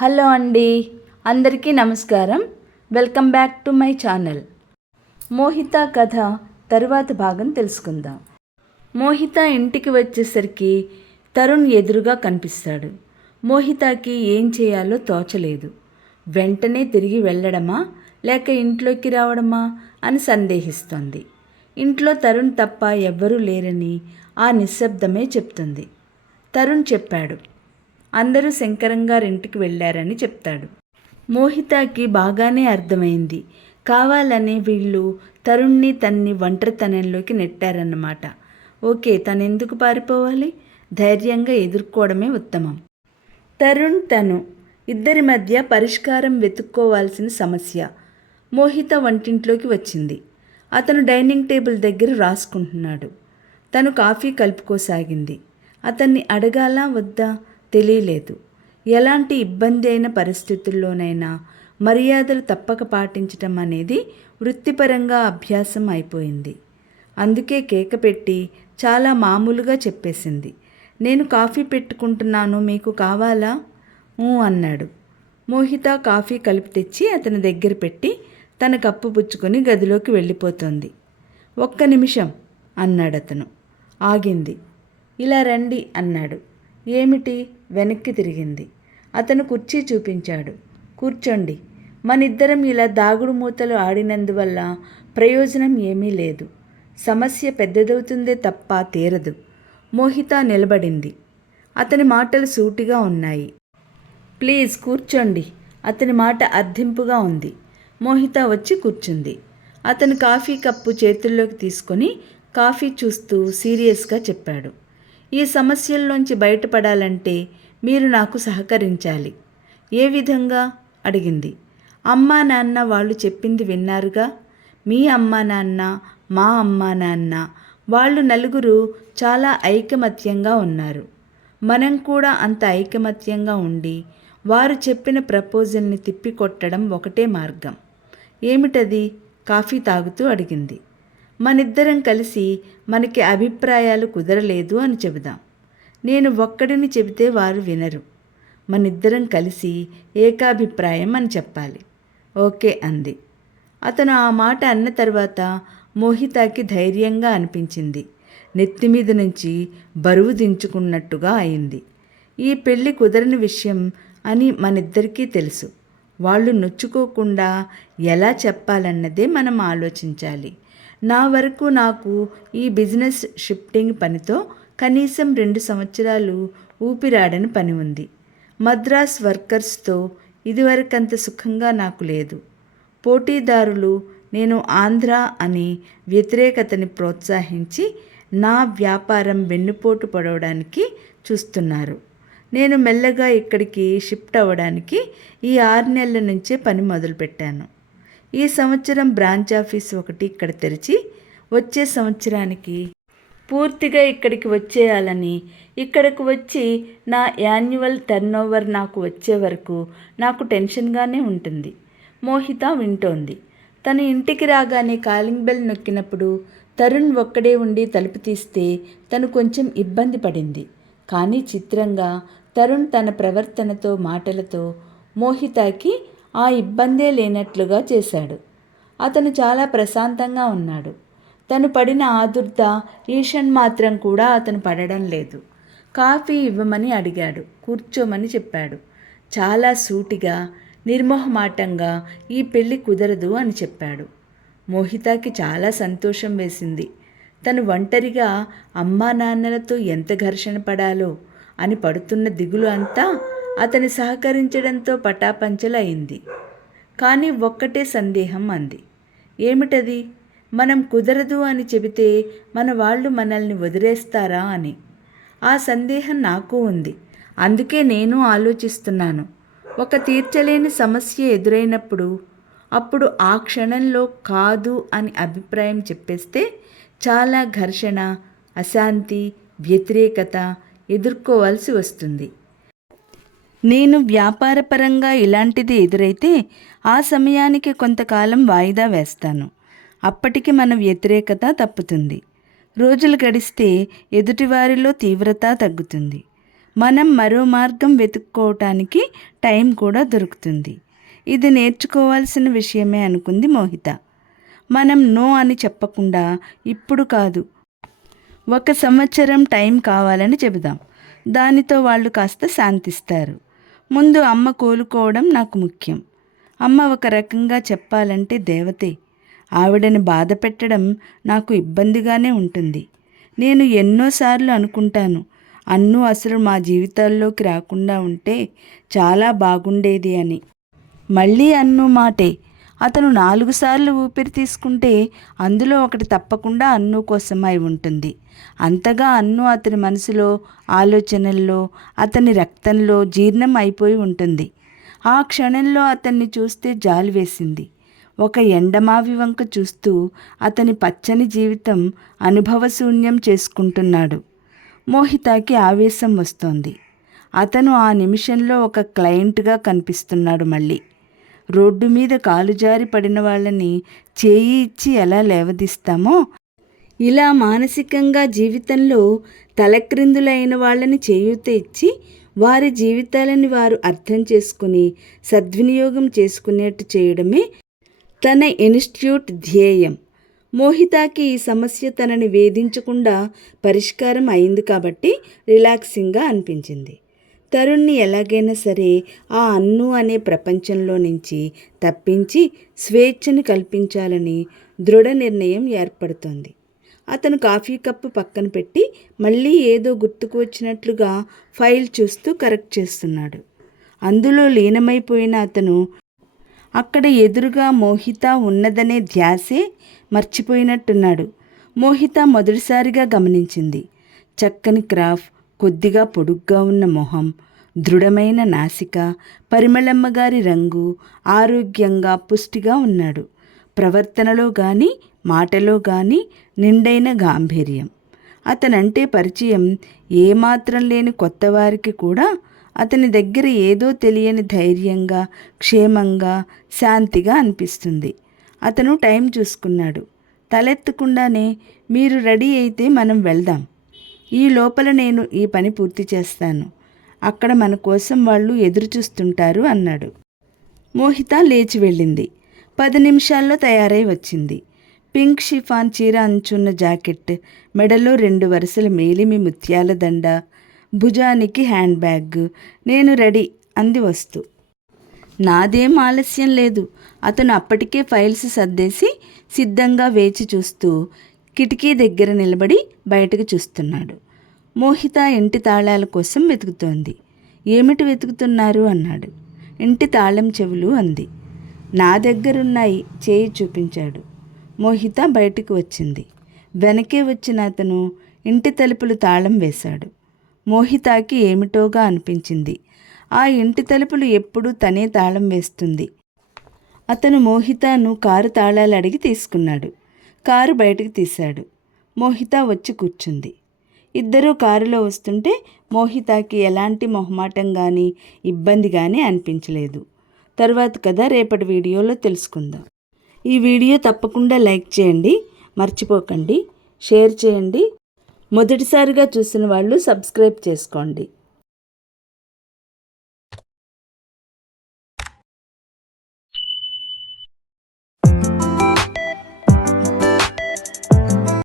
Hello అండి అందరికీ నమస్కారం. Welcome back to my channel. Mohita కథ తరువాత భాగం తెలుసుకుందాం. మోహిత ఇంటికి వచ్చేసరికి తరుణ్ ఎదురుగా కనిపిస్తాడు. మోహితకి ఏం చేయాలో తోచలేదు. వెంటనే తిరిగి వెళ్ళడమా లేక ఇంట్లోకి రావడమా అని సందేహిస్తోంది. ఇంట్లో తరుణ్ తప్ప ఎవ్వరూ లేరని ఆ నిశ్శబ్దమే చెప్తుంది. తరుణ్ చెప్పాడు అందరూ శంకరం గారింటికి వెళ్ళారని చెప్తాడు. మోహితకి బాగానే అర్థమైంది. కావాలని వీళ్ళు తరుణ్ని తన్ని ఒంటరితనంలోకి నెట్టారన్నమాట. ఓకే తనెందుకు పారిపోవాలి? ధైర్యంగా ఎదుర్కోవడమే ఉత్తమం. తరుణ్ తను ఇద్దరి మధ్య పరిష్కారం వెతుక్కోవాల్సిన సమస్య మోహిత వంటింట్లోకి వచ్చింది. అతను డైనింగ్ టేబుల్ దగ్గర రాసుకుంటున్నాడు. తను కాఫీ కలుపుకోసాగింది. అతన్ని అడగాలా వద్దా? తెలియలేదు. ఎలాంటి ఇబ్బంది అయిన పరిస్థితుల్లోనైనా మర్యాదలు తప్పక పాటించటం అనేది వృత్తిపరంగా అభ్యాసం అయిపోయింది. అందుకే కేక పెట్టి చాలా మామూలుగా చెప్పేసింది. నేను కాఫీ పెట్టుకుంటున్నాను మీకు కావాలా? ఊ అన్నాడు. మోహిత కాఫీ కలిపి తెచ్చి అతని దగ్గర పెట్టి తన కప్పు పుచ్చుకొని గదిలోకి వెళ్ళిపోతుంది. ఒక్క నిమిషం అన్నాడు అతను ఆగింది. ఇలా రండి అన్నాడు. ఏమిటి? వెనక్కి తిరిగింది. అతను కుర్చీ చూపించాడు. కూర్చోండి. మనిద్దరం ఇలా దాగుడు మూతలు ఆడినందువల్ల ప్రయోజనం ఏమీ లేదు. సమస్య పెద్దదవుతుందే తప్ప తీరదు. మోహిత నిలబడింది. అతని మాటలు సూటిగా ఉన్నాయి. ప్లీజ్ కూర్చోండి. అతని మాట అర్థింపుగా ఉంది. మోహిత వచ్చి కూర్చుంది. అతను కాఫీ కప్పు చేతుల్లోకి తీసుకొని కాఫీ చూస్తూ సీరియస్గా చెప్పాడు. ఈ సమస్యల్లోంచి బయటపడాలంటే మీరు నాకు సహకరించాలి. ఏ విధంగా? అడిగింది. అమ్మా నాన్న వాళ్ళు చెప్పింది విన్నారుగా? మీ అమ్మా నాన్న మా అమ్మా నాన్న వాళ్ళు నలుగురు చాలా ఐకమత్యంగా ఉన్నారు. మనం కూడా అంత ఐకమత్యంగా ఉండి వారు చెప్పిన ప్రపోజల్ని తిప్పికొట్టడం ఒకటే మార్గం. ఏమిటది? కాఫీ తాగుతూ అడిగింది. మనిద్దరం కలిసి మనకి అభిప్రాయాలు కుదరలేదు అని చెబుదాం. నేను ఒక్కడిని చెబితే వారు వినరు. మనిద్దరం కలిసి ఏకాభిప్రాయం అని చెప్పాలి. ఓకే అంది. అతను ఆ మాట అన్న తర్వాత మోహితాకి ధైర్యంగా అనిపించింది. నెత్తిమీద నుంచి బరువు దించుకున్నట్టుగా అయింది. ఈ పెళ్ళి కుదరని విషయం అని మనిద్దరికీ తెలుసు. వాళ్ళు నొచ్చుకోకుండా ఎలా చెప్పాలన్నదే మనం ఆలోచించాలి. నా వరకు నాకు ఈ బిజినెస్ షిఫ్టింగ్ పనితో కనీసం రెండు సంవత్సరాలు ఊపిరాడని పని ఉంది. మద్రాస్ వర్కర్స్తో ఇదివరకంత సుఖంగా నాకు లేదు. పోటీదారులు నేను ఆంధ్ర అని వ్యతిరేకతని ప్రోత్సహించి నా వ్యాపారం వెన్నుపోటు పడవడానికి చూస్తున్నారు. నేను మెల్లగా ఇక్కడికి షిఫ్ట్ అవ్వడానికి ఈ ఆరు నెలల నుంచే పని మొదలుపెట్టాను. ఈ సంవత్సరం బ్రాంచ్ ఆఫీస్ ఒకటి ఇక్కడ తెరిచి వచ్చే సంవత్సరానికి పూర్తిగా ఇక్కడికి వచ్చేయాలని ఇక్కడికి వచ్చి నా యాన్యువల్ టర్నోవర్ నాకు వచ్చే వరకు నాకు టెన్షన్గానే ఉంటుంది. మోహిత వింటోంది. తను ఇంటికి రాగానే కాలింగ్ బెల్ నొక్కినప్పుడు తరుణ్ ఒక్కడే ఉండి తలుపు తీస్తే తను కొంచెం ఇబ్బంది పడింది. కానీ చిత్రంగా తరుణ్ తన ప్రవర్తనతో మాటలతో మోహితకి ఆ ఇబ్బందే లేనట్లుగా చేశాడు. అతను చాలా ప్రశాంతంగా ఉన్నాడు. తను పడిన ఆదుర్ద ఈషన్ మాత్రం కూడా అతను పడడం లేదు. కాఫీ ఇవ్వమని అడిగాడు. కూర్చోమని చెప్పాడు. చాలా సూటిగా నిర్మోహమాటంగా ఈ పెళ్ళి కుదరదు అని చెప్పాడు. మోహితాకి చాలా సంతోషం వేసింది. తను ఒంటరిగా అమ్మా నాన్నలతో ఎంత ఘర్షణ పడాలో అని పడుతున్న దిగులు అంతా అతని సహకరించడంతో పటాపంచలు అయింది కానీ ఒక్కటే సందేహం అంది. ఏమిటది? మనం కుదరదు అని చెబితే మన వాళ్ళు మనల్ని వదిలేస్తారా అని. ఆ సందేహం నాకు ఉంది. అందుకే నేను ఆలోచిస్తున్నాను. ఒక తీర్చలేని సమస్య ఎదురైనప్పుడు అప్పుడు ఆ క్షణంలో కాదు అని అభిప్రాయం చెప్పేస్తే చాలా ఘర్షణ అశాంతి వ్యతిరేకత ఎదుర్కోవాల్సి వస్తుంది. నేను వ్యాపారపరంగా ఇలాంటిది ఎదురైతే ఆ సమయానికి కొంతకాలం వాయిదా వేస్తాను. అప్పటికి మన వ్యతిరేకత తప్పుతుంది. రోజులు గడిస్తే ఎదుటివారిలో తీవ్రత తగ్గుతుంది. మనం మరో మార్గం వెతుక్కోవటానికి టైం కూడా దొరుకుతుంది. ఇది నేర్చుకోవాల్సిన విషయమే అనుకుంది మోహిత. మనం నో అని చెప్పకుండా ఇప్పుడు కాదు. ఒక సంవత్సరం టైం కావాలని చెబుదాం. దానితో వాళ్ళు కాస్త శాంతిస్తారు. ముందు అమ్మ కోలుకోవడం నాకు ముఖ్యం. అమ్మ ఒక రకంగా చెప్పాలంటే దేవతే. ఆవిడని బాధ పెట్టడం నాకు ఇబ్బందిగానే ఉంటుంది. నేను ఎన్నోసార్లు అనుకుంటాను అన్ను అసలు మా జీవితాల్లోకి రాకుండా ఉంటే చాలా బాగుండేది అని. మళ్ళీ అన్ను మాటే అతను నాలుగు సార్లు ఊపిరి తీసుకుంటే అందులో ఒకటి తప్పకుండా అన్ను కోసం అయి ఉంటుంది. అంతగా అన్ను అతని మనసులో ఆలోచనల్లో అతని రక్తంలో జీర్ణం అయిపోయి ఉంటుంది. ఆ క్షణంలో అతన్ని చూస్తే జాలి వేసింది. ఒక ఎండమావి వంక చూస్తూ అతని పచ్చని జీవితం అనుభవశూన్యం చేసుకుంటున్నాడు. మోహితాకి ఆవేశం వస్తోంది. అతను ఆ నిమిషంలో ఒక క్లయింట్గా కనిపిస్తున్నాడు మళ్ళీ. రోడ్డు మీద కాలు జారి పడిన వాళ్ళని చేయి ఇచ్చి ఎలా లేవదీస్తామో? ఇలా మానసికంగా జీవితంలో తలక్రిందులైన వాళ్ళని చేయూత ఇచ్చి వారి జీవితాలని వారు అర్థం చేసుకుని సద్వినియోగం చేసుకునేట్టు చేయడమే తన ఇన్స్టిట్యూట్ ధ్యేయం. మోహితాకి ఈ సమస్య తనని వేధించకుండా పరిష్కారం అయింది కాబట్టి రిలాక్సింగ్గా అనిపించింది. తరుణ్ని ఎలాగైనా సరే ఆ అన్ను అనే ప్రపంచంలో నుంచి తప్పించి స్వేచ్ఛను కల్పించాలని దృఢ నిర్ణయం ఏర్పడుతోంది. అతను కాఫీ కప్పు పక్కన పెట్టి మళ్ళీ ఏదో గుర్తుకు వచ్చినట్లుగా ఫైల్ చూస్తూ కరెక్ట్ చేస్తున్నాడు. అందులో లీనమైపోయిన అతను అక్కడ ఎదురుగా మోహిత ఉన్నదనే ధ్యాసే మర్చిపోయినట్టున్నాడు. మోహిత మొదటిసారిగా గమనించింది. చక్కని క్రాఫ్ కొద్దిగా పొడుగ్గా ఉన్న మొహం దృఢమైన నాసిక పరిమళమ్మ గారి రంగు ఆరోగ్యంగా పుష్టిగా ఉన్నాడు. ప్రవర్తనలో గాని మాటలో గాని నిండైన గాంభీర్యం. అతనంటే పరిచయం ఏమాత్రం లేని కొత్తవారికి కూడా అతని దగ్గర ఏదో తెలియని ధైర్యంగా క్షేమంగా శాంతిగా అనిపిస్తుంది. అతను టైం చూసుకున్నాడు. తలెత్తకుండానే మీరు రెడీ అయితే మనం వెళ్దాం. ఈ లోపల నేను ఈ పని పూర్తి చేస్తాను. అక్కడ మన కోసం వాళ్ళు ఎదురు చూస్తుంటారు అన్నాడు. మోహిత లేచి వెళ్ళింది. పది నిమిషాల్లో తయారై వచ్చింది. పింక్ షిఫాన్ చీర అంచున్న జాకెట్ మెడలో రెండు వరుసల మేలిమి ముత్యాల దండ భుజానికి హ్యాండ్ బ్యాగ్ నేను రెడీ అంది వస్తూ. నాదేం ఆలస్యం లేదు. అతను అప్పటికే ఫైల్స్ సర్దేసి సిద్ధంగా వేచి చూస్తూ కిటికీ దగ్గర నిలబడి బయటకు చూస్తున్నాడు. మోహిత ఇంటి తాళాల కోసం వెతుకుతోంది. ఏమిటి వెతుకుతున్నారు? అన్నాడు. ఇంటి తాళం చెవులు అంది. నా దగ్గరున్నాయి చేయి చూపించాడు. మోహిత బయటికి వచ్చింది. వెనకే వచ్చిన అతను ఇంటి తలుపులు తాళం వేశాడు. మోహితాకి ఏమిటోగా అనిపించింది. ఆ ఇంటి తలుపులు ఎప్పుడూ తనే తాళం వేస్తుంది. అతను మోహితాను కారు తాళాలు అడిగి తీసుకున్నాడు. కారు బయటకు తీశాడు. మోహిత వచ్చి కూర్చుంది. ఇద్దరూ కారులో వస్తుంటే మోహితాకి ఎలాంటి మొహమాటం కానీ ఇబ్బంది కానీ అనిపించలేదు. తర్వాత కదా రేపటి వీడియోలో తెలుసుకుందాం. ఈ వీడియో తప్పకుండా లైక్ చేయండి మర్చిపోకండి షేర్ చేయండి. మొదటిసారిగా చూసిన వాళ్ళు సబ్స్క్రైబ్ చేసుకోండి.